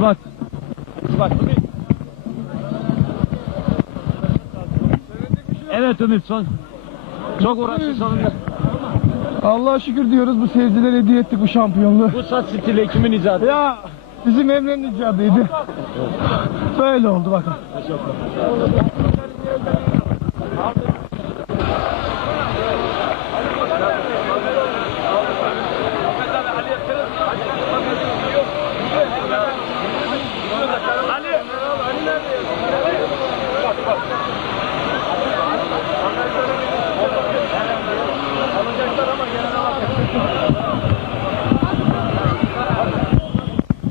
İspat. İspat. Evet Ümit son. Çok uğraştı sonunda. Allah'a şükür diyoruz bu seyircilere hediye ettik bu şampiyonluğu. Bu saç stili kimin icadı? Ya bizim Emre'nin icadıydı. Böyle oldu bakın.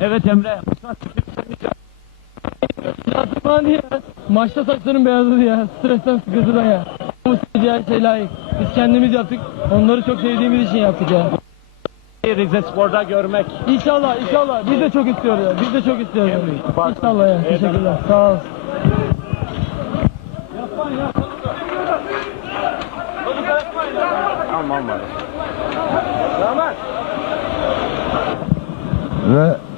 Evet Emre. İcadın. Yazıklan ya. Maçta saçların beyazladı ya. Stresten sıkıntıdan ya. Bu seyirciye şey layık. Biz kendimiz yaptık. Onları çok sevdiğimiz için yaptık ya. Rize Spor'da görmek. İnşallah inşallah. Biz de çok istiyoruz ya. Biz de çok istiyoruz. İnşallah ya. Teşekkürler. Sağ ol. Aman var. Ve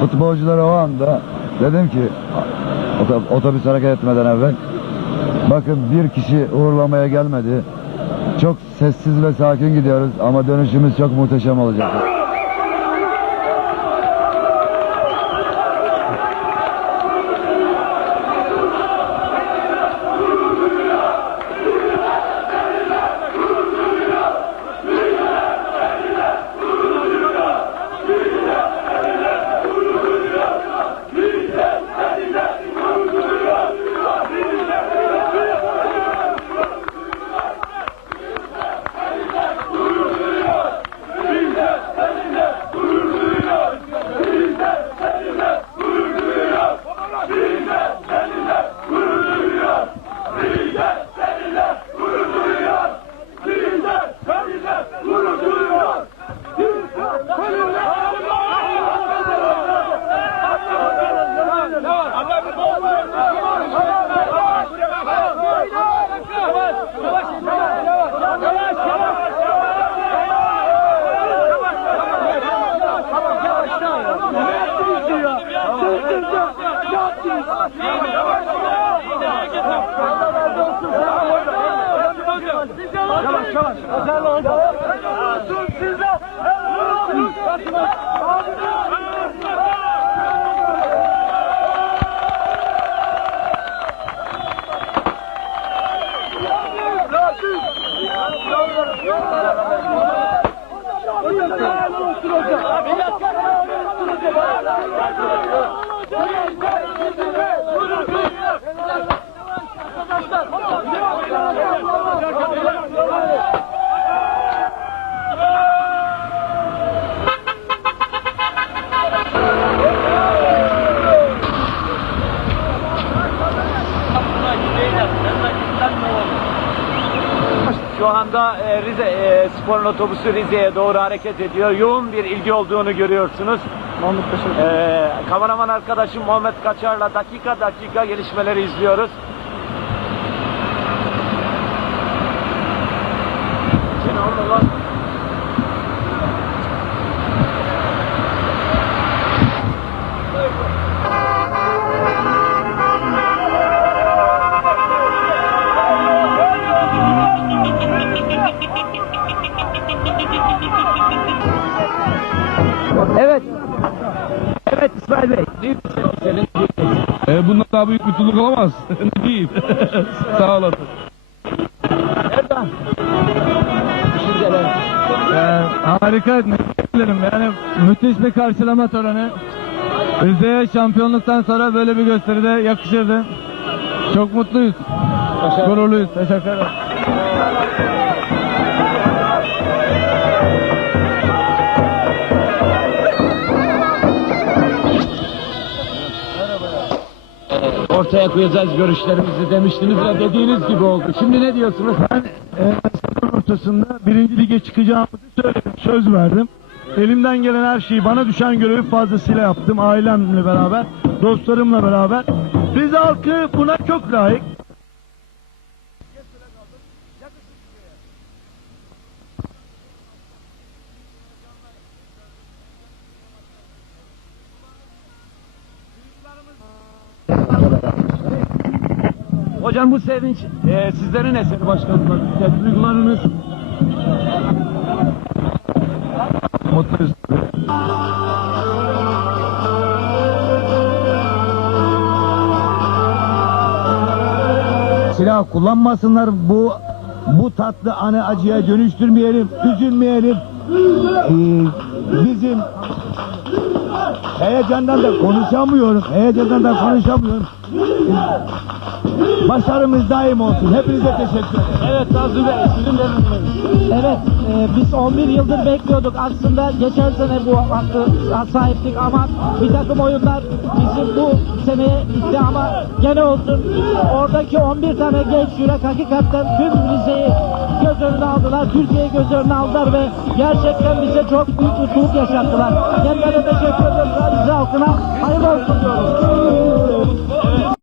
futbolculara o anda dedim ki ot- otobüs hareket etmeden evvel bakın bir kişi uğurlamaya gelmedi. Çok sessiz ve sakin gidiyoruz ama dönüşümüz çok muhteşem olacak. Olsun sizde. Olsun Arkadaşlar, Şu anda e, Rize e, Spor'un otobüsü Rize'ye doğru hareket ediyor. Yoğun bir ilgi olduğunu görüyorsunuz. Mahmut Paşa. E, kameraman arkadaşım Muhammed Kaçar'la dakika dakika gelişmeleri izliyoruz. Sevinç senin. E, bundan daha büyük mutluluk olamaz. diyeyim? Sağ olasın. Erdoğan. Düşünceler. harika. Ne yani müthiş bir karşılama töreni. Rize'ye şampiyonluktan sonra böyle bir gösteride yakışırdı. Çok mutluyuz. Gururluyuz. Teşekkür ederim. Ortaya koyacağız görüşlerimizi demiştiniz ve dediğiniz gibi oldu. Şimdi ne diyorsunuz? Ben e, sezon ortasında birinci lige çıkacağımı söyledim. Söz verdim. Elimden gelen her şeyi, bana düşen görevi fazlasıyla yaptım. Ailemle beraber, dostlarımla beraber. Rize halkı buna çok layık. Hocam bu sevinç e, sizlerin eseri başkanım. Yani duygularınız Mutluyuz. Silah kullanmasınlar bu bu tatlı anı acıya dönüştürmeyelim, üzülmeyelim. Ee, bizim heyecandan da konuşamıyorum, heyecandan da konuşamıyorum. Başarımız daim olsun. Hepinize teşekkür ederim. Evet Nazlı Bey sizin de Evet, e, biz 11 yıldır bekliyorduk. Aslında geçen sene bu hakkı sahiptik ama bir takım oyunlar bizim bu seneye gitti ama gene olsun. Oradaki 11 tane genç yürek hakikaten tüm Rize'yi önüne aldılar. Türkiye'yi göz önüne aldılar ve gerçekten bize çok büyük mutluluk yaşattılar. Kendilerine teşekkür ediyorum. Halkına hayırlı olsun diyorum.